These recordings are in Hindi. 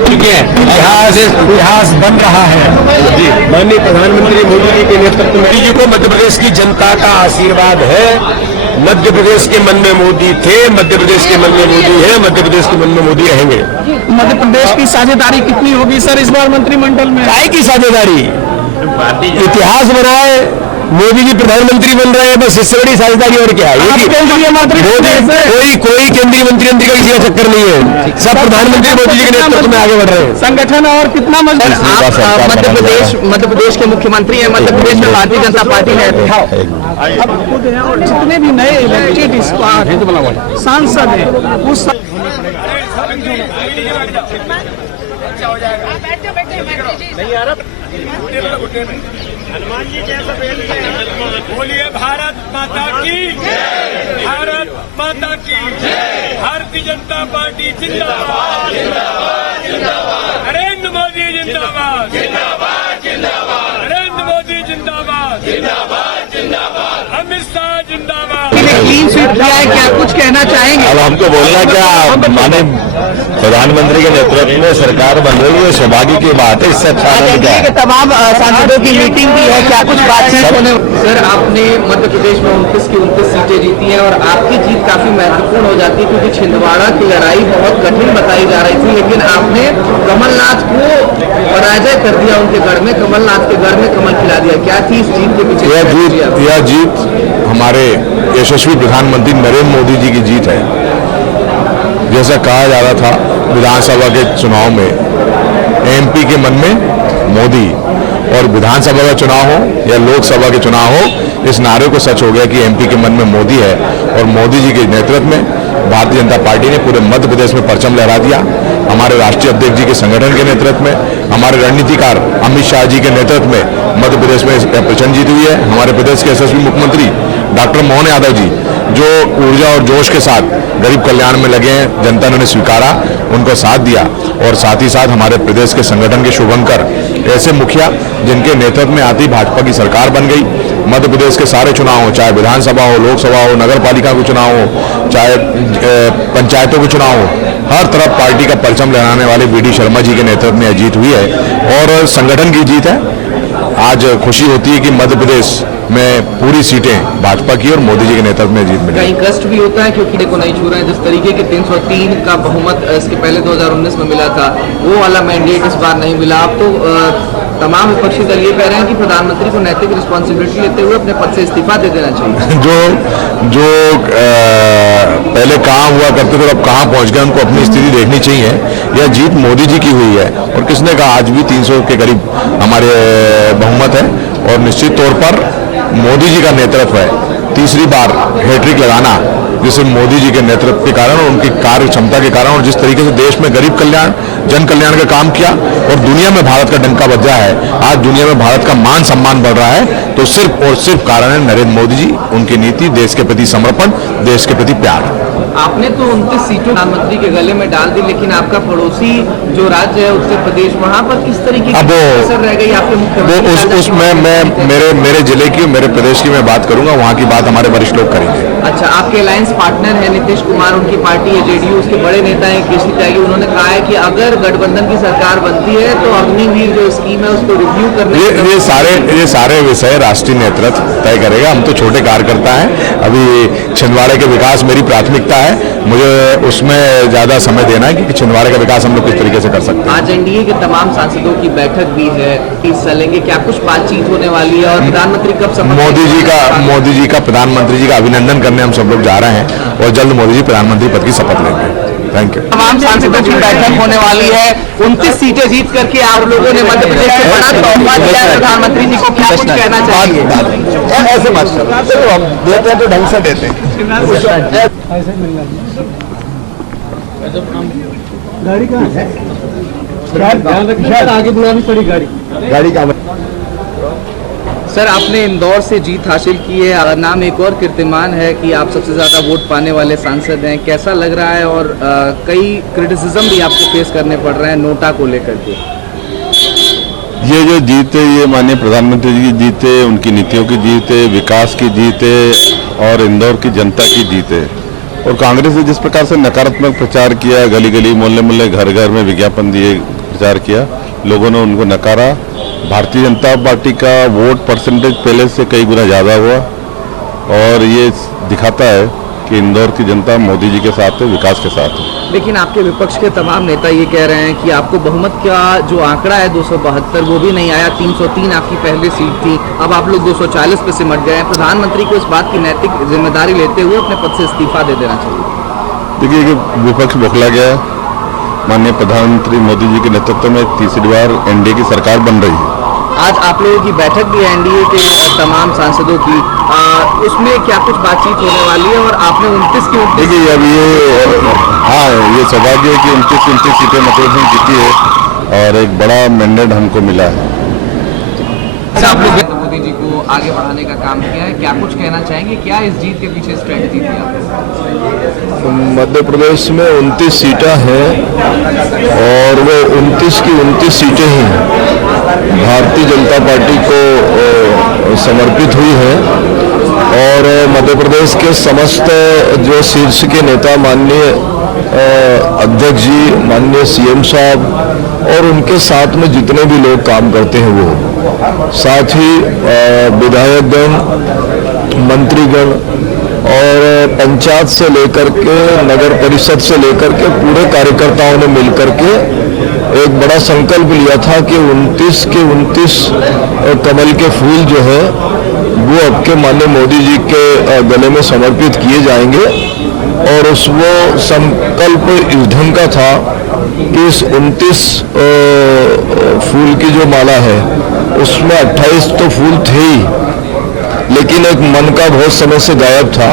चुके हैं, इतिहास बन रहा है। माननीय प्रधानमंत्री मोदी जी के नेतृत्व में मोदी जी को मध्य प्रदेश की जनता का आशीर्वाद है। मध्य प्रदेश के मन में मोदी थे, मध्य प्रदेश के मन में मोदी है, मध्य प्रदेश के मन में मोदी रहेंगे। मध्य प्रदेश की साझेदारी कितनी होगी सर इस बार मंत्रिमंडल में? काय की साझेदारी? इतिहास बनाए, मोदी जी प्रधानमंत्री बन रहे हैं, बस इससे बड़ी साझेदारी और क्या है? कोई केंद्रीय मंत्री का किसी का चक्कर नहीं है, सब प्रधानमंत्री मोदी जी के नेतृत्व में आगे बढ़ रहे हैं। संगठन और कितना मजबूत? मध्य प्रदेश के मुख्यमंत्री है, मध्य प्रदेश में भारतीय जनता पार्टी है। अब खुद हैं और जितने भी नए इलेक्टेड सांसद हैं उस हनुमान जी जैसा बोलिए भारत माता की, भारत माता की, भारतीय जनता पार्टी जिंदाबाद, नरेंद्र मोदी जिंदाबाद, नरेंद्र मोदी जिंदाबाद, अमित शाह जिंदाबाद। क्लीन स्वीप किया है, क्या कुछ कहना चाहेंगे? अब हमको बोलना क्या, माने प्रधानमंत्री के नेतृत्व में सरकार बन रही है, सौभाग्य की बात है, इससे अच्छा नहीं क्या है। तमाम सांसदों की मीटिंग भी है, क्या कुछ बातचीत होने? सर आपने मध्य प्रदेश में 29 की 29 सीटें जीती हैं और आपकी जीत काफी महत्वपूर्ण हो जाती है क्योंकि छिंदवाड़ा की लड़ाई बहुत कठिन बताई जा रही थी, लेकिन आपने कमलनाथ को पराजय कर दिया उनके गढ़ में, कमलनाथ के गढ़ में कमल खिला दिया। क्या थी इस जीत के पीछे? यह जीत हमारे यशस्वी प्रधानमंत्री नरेंद्र मोदी जी की जीत है। जैसा कहा जा रहा था विधानसभा के चुनाव में, एमपी के मन में मोदी, और विधानसभा का चुनाव हो या लोकसभा के चुनाव हो, इस नारे को सच हो गया कि एमपी के मन में मोदी है। और मोदी जी के नेतृत्व में भारतीय जनता पार्टी ने पूरे मध्य प्रदेश में परचम लहरा दिया। हमारे राष्ट्रीय अध्यक्ष जी के संगठन के नेतृत्व में, हमारे रणनीतिकार अमित शाह जी के नेतृत्व में मध्य प्रदेश में प्रचंड जीत हुई है। हमारे प्रदेश के यशस्वी मुख्यमंत्री डॉक्टर मोहन यादव जी जो ऊर्जा और जोश के साथ गरीब कल्याण में लगे हैं, जनता ने उन्हें स्वीकारा, उनको साथ दिया। और साथ ही साथ हमारे प्रदेश के संगठन के शुभंकर, ऐसे मुखिया जिनके नेतृत्व में आती भाजपा की सरकार बन गई। मध्य प्रदेश के सारे चुनाव हो, चाहे विधानसभा हो, लोकसभा हो, नगर पालिका के चुनाव हो, चाहे पंचायतों के चुनाव हो, हर तरफ पार्टी का परचम लहराने वाले वी.डी. शर्मा जी के नेतृत्व में जीत हुई है और संगठन की जीत है। आज खुशी होती है कि मध्य प्रदेश में पूरी सीटें भाजपा की और मोदी जी के नेतृत्व में जीत मिली। कहीं कष्ट भी होता है क्योंकि को नहीं छू रहे हैं, जिस तरीके के 303 का बहुमत इसके पहले 2019 में मिला था, वो वाला मैंडेट इस बार नहीं मिला। अब तो तमाम विपक्षी दल ये कह रहे हैं कि प्रधानमंत्री को नैतिक रिस्पॉन्सिबिलिटी लेते हुए अपने पद से इस्तीफा दे देना चाहिए। जो पहले कहाँ हुआ करते थे, अब कहाँ पहुंच गए, उनको अपनी स्थिति देखनी चाहिए। यह जीत मोदी जी की हुई है और किसने कहा, आज भी 300 के करीब हमारे बहुमत है और निश्चित तौर पर मोदी जी का नेतृत्व है। तीसरी बार हैट्रिक लगाना, जिसे मोदी जी के नेतृत्व के कारण और उनकी कार्य क्षमता के कारण, और जिस तरीके से देश में गरीब कल्याण, जन कल्याण का काम किया और दुनिया में भारत का डंका बजा है, आज दुनिया में भारत का मान सम्मान बढ़ रहा है, तो सिर्फ और सिर्फ कारण है नरेंद्र मोदी जी, उनकी नीति, देश के प्रति समर्पण, देश के प्रति प्यार। आपने तो 29 सीटों प्रधानमंत्री के गले में डाल दी, लेकिन आपका पड़ोसी जो राज्य है उत्तर प्रदेश, वहाँ पर किस तरीके की असर रह गई आपके मुख्यमंत्री? उसमें मैं मेरे जिले की, मेरे प्रदेश की मैं बात करूंगा, वहाँ की बात हमारे वरिष्ठ लोग करेंगे। अच्छा, आपके अलायंस पार्टनर है नीतीश कुमार, उनकी पार्टी है जेडीयू, उसके बड़े नेता है केसी त्यागी, उन्होंने कहा है कि अगर गठबंधन की सरकार बनती है तो अग्निवीर जो स्कीम है उसको रिव्यू करने ये सारे विषय राष्ट्रीय नेतृत्व तय करेगा। हम तो छोटे कार्यकर्ता हैं, अभी छिंदवाड़े के विकास मेरी प्राथमिकता है, मुझे उसमें ज्यादा समय देना है कि छिंदवाड़े का विकास हम लोग किस तरीके से कर सकते हैं। आज एनडीए के तमाम सांसदों की बैठक भी है, हिस्सा लेंगे, क्या कुछ बातचीत होने वाली है और प्रधानमंत्री कब? मोदी जी का प्रधानमंत्री जी का अभिनंदन करने हम सब लोग जा रहे हैं और जल्द मोदी जी प्रधानमंत्री पद की शपथ लेंगे। Thank you. तमाम सांसदों की बैठक होने वाली है, 29 सीटें जीत करके आप लोगों ने मध्य प्रदेश से बड़ा तोहफा दिया है प्रधानमंत्री जी को, क्या कुछ कहना चाहिए? ऐसे मत करो, हम देते हैं तो ढंग से देते हैं। गाड़ी कहाँ है? आगे बुलानी पड़ी गाड़ी का। सर आपने इंदौर से जीत हासिल की है, नाम एक और कीर्तिमान है कि आप सबसे ज़्यादा वोट पाने वाले सांसद हैं, कैसा लग रहा है? और कई क्रिटिसिज्म भी आपको फेस करने पड़ रहे हैं नोटा को लेकर के। ये जो जीत है, ये माननीय प्रधानमंत्री जी की जीत है, उनकी नीतियों की जीत है, विकास की जीत है और इंदौर की जनता की जीत है। और कांग्रेस ने जिस प्रकार से नकारात्मक प्रचार किया, गली गली मोहल्ले मोहल्ले घर घर में विज्ञापन दिए, प्रचार किया, लोगों ने उनको नकारा। भारतीय जनता पार्टी का वोट परसेंटेज पहले से कई गुना ज़्यादा हुआ और ये दिखाता है कि इंदौर की जनता मोदी जी के साथ है, विकास के साथ है। लेकिन आपके विपक्ष के तमाम नेता ये कह रहे हैं कि आपको बहुमत का जो आंकड़ा है 272 वो भी नहीं आया, 303 आपकी पहली सीट थी, अब आप लोग 240 पे सिमट गए हैं। प्रधानमंत्री को इस बात की नैतिक जिम्मेदारी लेते हुए अपने पद से इस्तीफा दे देना चाहिए। देखिए कि विपक्ष बौखला गया है। माननीय प्रधानमंत्री मोदी जी के नेतृत्व में तीसरी बार एनडीए की सरकार बन रही है। आज आप लोगों की बैठक भी है एनडीए के तमाम सांसदों की, उसमें क्या कुछ बातचीत होने वाली है? और आपने 29 की 29 देखिए अब ये सौभाग्य है कि 29 सीटें मतलब से जीती है और एक बड़ा मैंडेट हमको मिला है। आप लोग नरेंद्र मोदी जी को आगे बढ़ाने का काम किया है, क्या कुछ कहना चाहेंगे? क्या इस जीत के पीछे स्ट्रेटजी थी आपको? मध्य प्रदेश में 29 सीटें हैं और वो 29 की 29 सीटें ही भारतीय जनता पार्टी को समर्पित हुई है और मध्य प्रदेश के समस्त जो शीर्ष के नेता, माननीय अध्यक्ष जी, माननीय सीएम साहब और उनके साथ में जितने भी लोग काम करते हैं वो, साथ ही विधायकगण, मंत्रीगण और पंचायत से लेकर के नगर परिषद से लेकर के पूरे कार्यकर्ताओं ने मिलकर के एक बड़ा संकल्प लिया था कि 29 के 29 कमल के फूल जो है वो अब के माननीय मोदी जी के गले में समर्पित किए जाएंगे। और उस वो संकल्प इस ढंग का था कि इस 29 फूल की जो माला है उसमें 28 तो फूल थे ही, लेकिन एक मन का बहुत समय से गायब था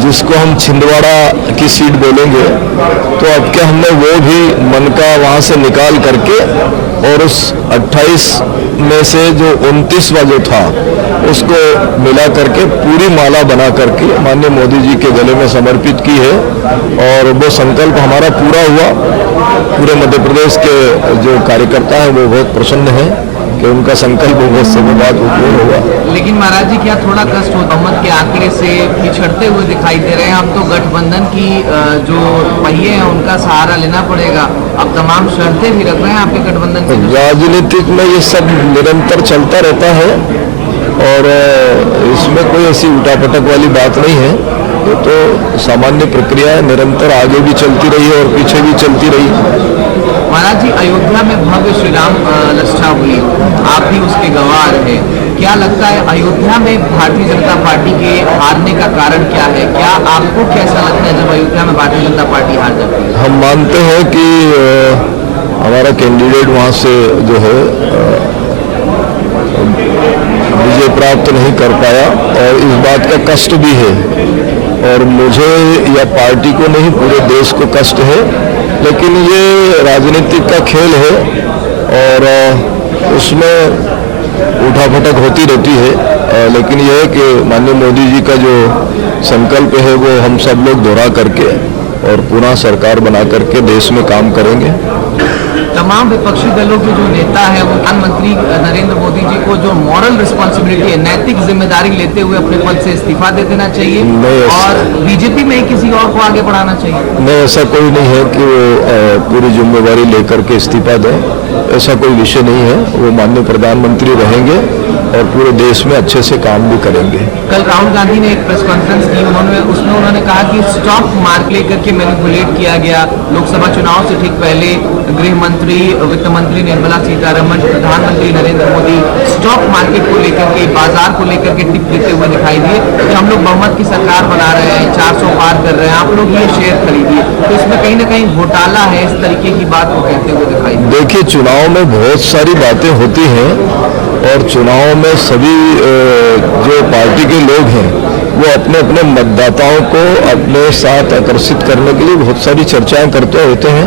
जिसको हम छिंदवाड़ा की सीट बोलेंगे। तो अब क्या हमने वो भी मन का वहाँ से निकाल करके और उस 28 में से जो 29वां जो था उसको मिला करके पूरी माला बना करके माननीय मोदी जी के गले में समर्पित की है और वो संकल्प हमारा पूरा हुआ। पूरे मध्य प्रदेश के जो कार्यकर्ता हैं वो बहुत प्रसन्न हैं कि उनका संकल्प बहुत समय बाद पूर्ण हुआ। लेकिन महाराज जी, क्या थोड़ा कष्ट हो बहुमत के आंकड़े से पिछड़ते हुए दिखाई दे रहे हैं? अब तो गठबंधन की जो पहिए हैं उनका सहारा लेना पड़ेगा, अब तमाम शर्तें भी रख रहे हैं आपके गठबंधन के। राजनीतिक में ये सब निरंतर चलता रहता है और इसमें कोई ऐसी उठापटक वाली बात नहीं है। ये तो सामान्य प्रक्रिया है, निरंतर आगे भी चलती रही है और पीछे भी चलती रही। महाराज जी, अयोध्या में भव्य श्री राम लस्सा हुई, आप भी उसके गवाह रहे, क्या लगता है अयोध्या में भारतीय जनता पार्टी के हारने का कारण क्या है? क्या आपको कैसा लगता है जब अयोध्या में भारतीय जनता पार्टी हार जाती है? हम मानते हैं कि हमारा कैंडिडेट वहाँ से जो है विजय प्राप्त नहीं कर पाया और इस बात का कष्ट भी है और मुझे या पार्टी को नहीं पूरे देश को कष्ट है। लेकिन ये राजनीतिक का खेल है और उसमें उठापटक होती रहती है, लेकिन यह है कि माननीय मोदी जी का जो संकल्प है वो हम सब लोग दोहरा करके और पुनः सरकार बना करके देश में काम करेंगे। तमाम विपक्षी दलों के जो नेता है वो प्रधानमंत्री नरेंद्र मोदी जी को जो मॉरल रिस्पॉन्सिबिलिटी है, नैतिक जिम्मेदारी लेते हुए अपने पद से इस्तीफा दे देना चाहिए और बीजेपी में ही किसी और को आगे बढ़ाना चाहिए। नहीं, ऐसा कोई नहीं है कि वो पूरी जिम्मेदारी लेकर के इस्तीफा दें, ऐसा कोई विषय नहीं है। वो माननीय प्रधानमंत्री रहेंगे और पूरे देश में अच्छे से काम भी करेंगे। कल राहुल गांधी ने एक प्रेस कॉन्फ्रेंस की, उसमें उन्होंने कहा कि स्टॉक मार्क लेकर के मैनिपुलेट किया गया। लोकसभा चुनाव से ठीक पहले गृह मंत्री, वित्त मंत्री निर्मला सीतारमण, प्रधानमंत्री नरेंद्र मोदी स्टॉक मार्केट को लेकर के, बाजार को लेकर के टिप देते हुए दिखाई दिए कि हम लोग बहुमत की सरकार बना रहे हैं, 400 पार कर रहे हैं, आप लोग ये शेयर खरीदिए। तो इसमें कहीं ना कहीं घोटाला है, इस तरीके की बात वो कहते हुए दिखाई दी। देखिए, चुनाव में बहुत सारी बातें होती हैं और चुनाव में सभी जो पार्टी के लोग हैं वो अपने अपने मतदाताओं को अपने साथ आकर्षित करने के लिए बहुत सारी चर्चाएं करते रहते हैं।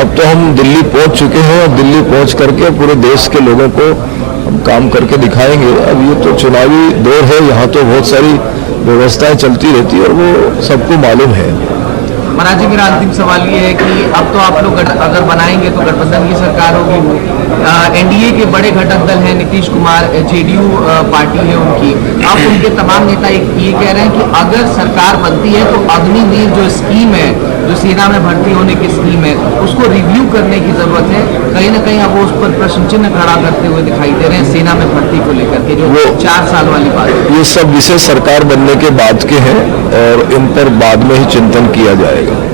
अब तो हम दिल्ली पहुंच चुके हैं और दिल्ली पहुंच करके पूरे देश के लोगों को हम काम करके दिखाएंगे। अब ये तो चुनावी दौर है, यहाँ तो बहुत सारी व्यवस्थाएं चलती रहती है और वो सबको मालूम है। महाराज जी, मेरा अंतिम सवाल ये है कि अब तो आप लोग अगर बनाएंगे तो गठबंधन की सरकार होगी। एनडीए के बड़े घटक दल हैं, नीतीश कुमार, जेडीयू पार्टी है उनकी। अब उनके तमाम नेता ये कह रहे हैं कि अगर सरकार बनती है तो अग्निवीर जो स्कीम है, जो सेना में भर्ती होने की स्कीम है, उसको रिव्यू करने की जरूरत है। कहीं ना कहीं अब वो उस पर प्रश्न चिन्ह खड़ा करते हुए दिखाई दे रहे हैं सेना में भर्ती को लेकर के, जो 4 साल वाली बात है। ये सब विषय सरकार बनने के बाद के हैं और इन पर बाद में ही चिंतन किया जाएगा।